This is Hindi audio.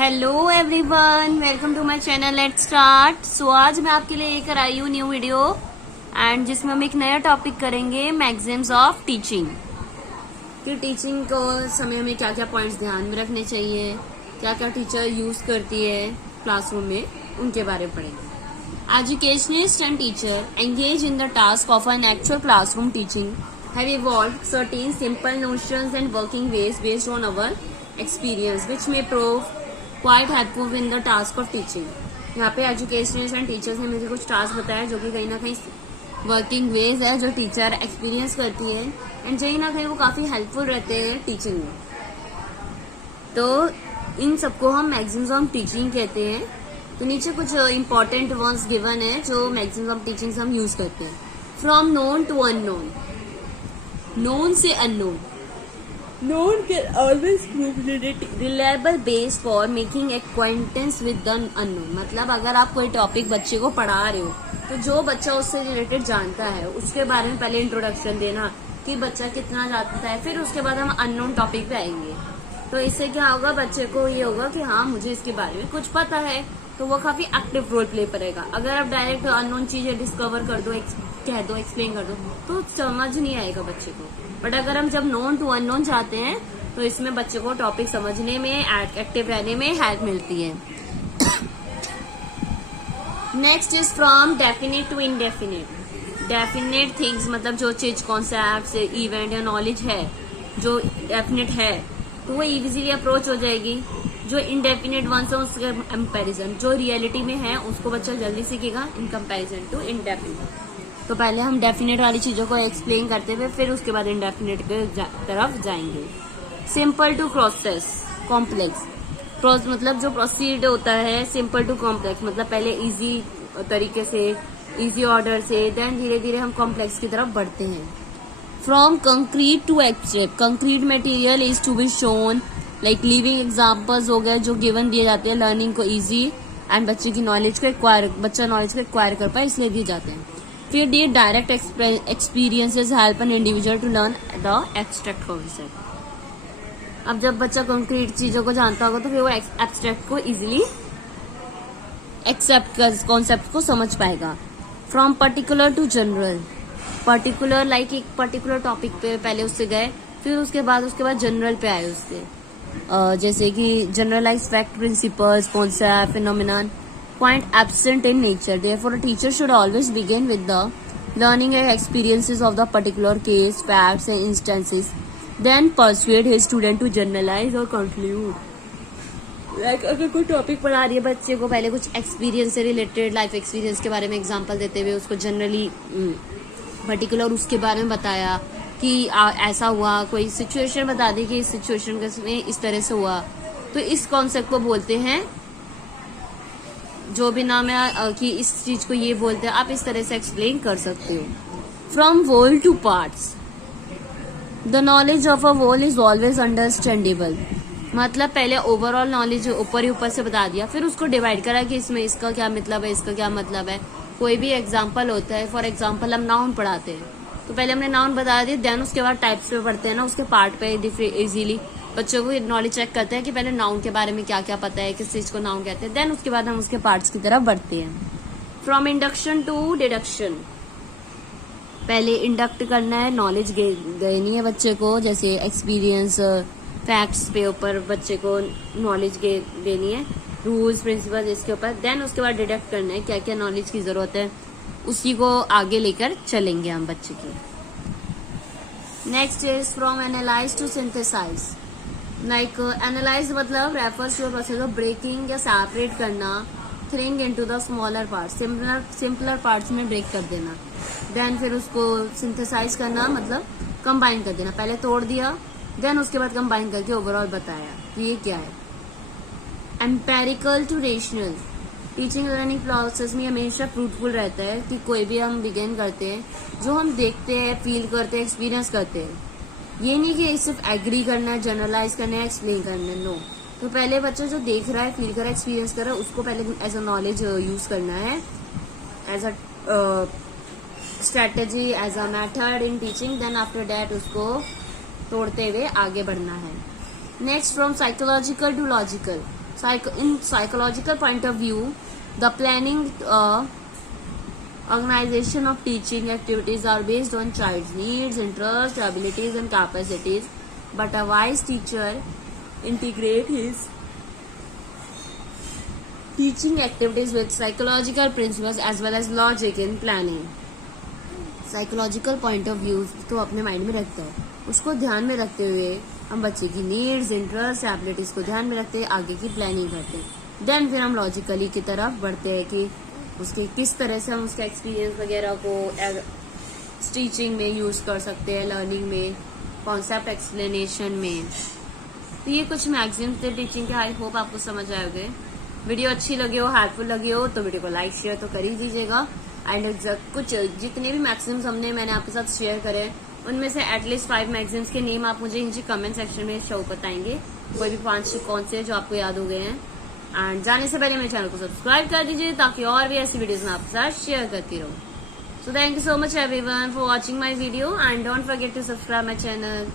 Hello everyone, welcome to my channel. Let's start. So आज मैं आपके लिए लेकर आई हूँ न्यू वीडियो एंड जिसमें हम एक नया टॉपिक करेंगे, मैगजीम्स ऑफ टीचिंग। कि टीचिंग को समय में क्या क्या पॉइंट्स ध्यान में रखने चाहिए, क्या क्या टीचर यूज करती है क्लासरूम में, उनके बारे में पढ़ेंगे। Educationist and teacher engage in the task of an actual classroom teaching have evolved certain simple notions and working ways based on our experience which may prove quite helpful in the task of teaching। यहाँ पे एजुकेशनिस्ट एंड टीचर्स ने मुझे कुछ टास्क बताया जो कि कहीं ना कहीं वर्किंग वेज है जो टीचर एक्सपीरियंस करती है एंड कहीं ना कहीं वो काफी हेल्पफुल रहते हैं टीचिंग में। तो इन सबको हम मैगजीम्स ऑफ टीचिंग कहते हैं। तो नीचे कुछ इंपॉर्टेंट वर्ड्स गिवन है जो मैगजीम्स ऑफ टीचिंग हम यूज करते हैं। From known to unknown, known से unknown। known can always prove reliable base for making acquaintance with the unknown। मतलब अगर आप कोई टॉपिक बच्चे को पढ़ा रहे हो तो जो बच्चा उससे रिलेटेड जानता है उसके बारे में पहले इंट्रोडक्शन देना कि बच्चा कितना जानता है, फिर उसके बाद हम अननोन टॉपिक पे आएंगे। तो इससे क्या होगा, बच्चे को ये होगा कि हाँ मुझे इसके बारे में कुछ पता है, तो वो काफी एक्टिव रोल प्ले करेगा। अगर आप डायरेक्ट अननोन चीजें डिस्कवर कर दो, कह दो, एक्सप्लेन कर दो तो समझ नहीं आएगा बच्चे को। बट अगर हम जब नोन टू अननोन चाहते हैं तो इसमें बच्चे को टॉपिक समझने में, एक्टिव रहने में हेल्प मिलती है। Next is from definite to indefinite. Definite things मतलब जो चीज, कॉन्सेप्ट, इवेंट या नॉलेज है जो डेफिनेट है तो वो इजीली अप्रोच हो जाएगी। जो इनडेफिनेट वंस है उसके कंपैरिजन, जो रियलिटी में है उसको बच्चा जल्दी सीखेगा इन कंपैरिजन टू इनडेफिनेट। तो पहले हम डेफिनेट वाली चीजों को एक्सप्लेन करते हुए फिर उसके बाद इनडेफिनेट की तरफ जाएंगे। सिंपल टू प्रोसेस कॉम्प्लेक्स, मतलब जो प्रोसीड होता है सिंपल टू कॉम्प्लेक्स, मतलब पहले इजी तरीके से, इजी ऑर्डर से, देन धीरे धीरे हम कॉम्प्लेक्स की तरफ बढ़ते हैं। From concrete to abstract, concrete material is to be shown, like living examples हो गए जो गिवन दिए जाते हैं लर्निंग को इजी एंड बच्चे की नॉलेज को बच्चा नॉलेज को एक्वायर कर पाए इसलिए दिए जाते हैं। फिर दिए direct experiences help an individual to learn the abstract concept. अब जब बच्चा कंक्रीट चीजों को जानता होगा तो फिर वो एब्स्ट्रैक्ट को इजीली एक्सेप्ट कर कॉन्सेप्ट को समझ पाएगा। From particular to general, particular like एक पर्टिकुलर टॉपिक पे पहले उससे गए, फिर उसके बाद जनरल पे आए उससे, जैसे कि generalize fact, principles, concept, phenomenon point absent in nature. Therefore, a teacher should always begin with the learning and experiences of the particular case, facts and instances, then persuade his student to generalize or conclude. Like अगर कोई टॉपिक पढ़ा रही है बच्चे को, पहले कुछ एक्सपीरियंस से रिलेटेड, लाइफ एक्सपीरियंस के बारे में एग्जांपल देते हुए उसको जनरली पर्टिकुलर उसके बारे में बताया कि ऐसा हुआ, कोई सिचुएशन बता दी कि इस सिचुएशन में इस तरह से हुआ, तो इस कॉन्सेप्ट को बोलते हैं, जो भी नाम है कि इस चीज को ये बोलते हैं, आप इस तरह से एक्सप्लेन कर सकते हो। From whole to parts, the knowledge of a whole is always understandable. मतलब पहले ओवरऑल नॉलेज ऊपर ही ऊपर से बता दिया, फिर उसको डिवाइड करा कि इसमें इसका क्या मतलब है, इसका क्या मतलब है। कोई भी एग्जाम्पल होता है, फॉर एग्जाम्पल हम नाउन पढ़ाते हैं तो पहले हमने नाउन बता दिया, देन उसके बाद टाइप्स पे पढ़ते हैं ना, उसके पार्ट पे इजीली बच्चों को नॉलेज चेक करते हैं कि पहले नाउन के बारे में क्या क्या पता है, किस चीज को नाउन कहते हैं, देन उसके बाद हम उसके पार्ट्स की तरफ बढ़ते हैं। फ्रॉम इंडक्शन टू डिडक्शन, पहले इंडक्ट करना है, नॉलेज देनी है बच्चे को, जैसे एक्सपीरियंस, फैक्ट्स पे ऊपर बच्चे को नॉलेज देनी है, रूल्स, प्रिंसिपल्स इसके ऊपर, देन उसके बाद डिडक्ट करना है क्या क्या नॉलेज की जरूरत है, उसी को आगे लेकर चलेंगे हम बच्चे की। Next is from analyse to synthesise. Like analyse मतलब refers to process of breaking या सेपरेट करना thing into the smaller part, simpler parts में ब्रेक कर देना, देन फिर उसको सिंथेसाइज करना मतलब कंबाइन कर देना, पहले तोड़ दिया देन उसके बाद कंबाइन करके ओवरऑल बताया कि ये क्या है। Empirical to rational, teaching learning process में हमेशा फ्रूटफुल रहता है कि कोई भी हम बिगिन करते हैं, जो हम देखते हैं, फील करते हैं, एक्सपीरियंस करते हैं, ये नहीं कि सिर्फ एग्री करना है, जनरलाइज करना है, एक्सप्लेन करना है, नो। तो पहले बच्चा जो देख रहा है, फील कर रहा है, एक्सपीरियंस कर रहा है, उसको पहले एज अ नॉलेज यूज करना है, as a strategy, as a method in teaching, then after that उसको तोड़ते हुए आगे बढ़ना है। Next from psychological to logical, In psychological point of view, the planning organization of teaching activities are based on child's needs, interests, abilities and capacities. But a wise teacher integrate his teaching activities with psychological principles as well as logic in planning. Psychological point of view तो अपने माइंड में रखता है, उसको ध्यान में रखते हुए हम बच्चे की नीड्स, इंटरेस्ट, एबिलिटीज को ध्यान में रखते हुए आगे की प्लानिंग करते हैं। देन फिर हम लॉजिकली की तरफ बढ़ते हैं कि उसके किस तरह से हम उसका एक्सपीरियंस वगैरह को टीचिंग में यूज कर सकते हैं, लर्निंग में, कॉन्सेप्ट एक्सप्लेनेशन में। तो ये कुछ मैक्सिम्स थे टीचिंग के। आई होप आपको समझ आए होंगे। वीडियो अच्छी लगी हो, हेल्पफुल लगी हो तो वीडियो को लाइक शेयर तो कर ही दीजिएगा। एंड कुछ जितने भी मैक्सिम्स मैंने आपके साथ शेयर करे उनमें से एटलीस्ट 5 मैक्सिम्स के नेम आप मुझे नीचे कमेंट सेक्शन में शो बताएंगे। कोई भी 5 कौन से जो आपको याद हो गए हैं। एंड जाने से पहले मेरे चैनल को सब्सक्राइब कर दीजिए ताकि और भी ऐसी वीडियोस मैं आपके साथ शेयर करती रहूं। So thank you so much everyone for watching my video and don't forget to subscribe my channel.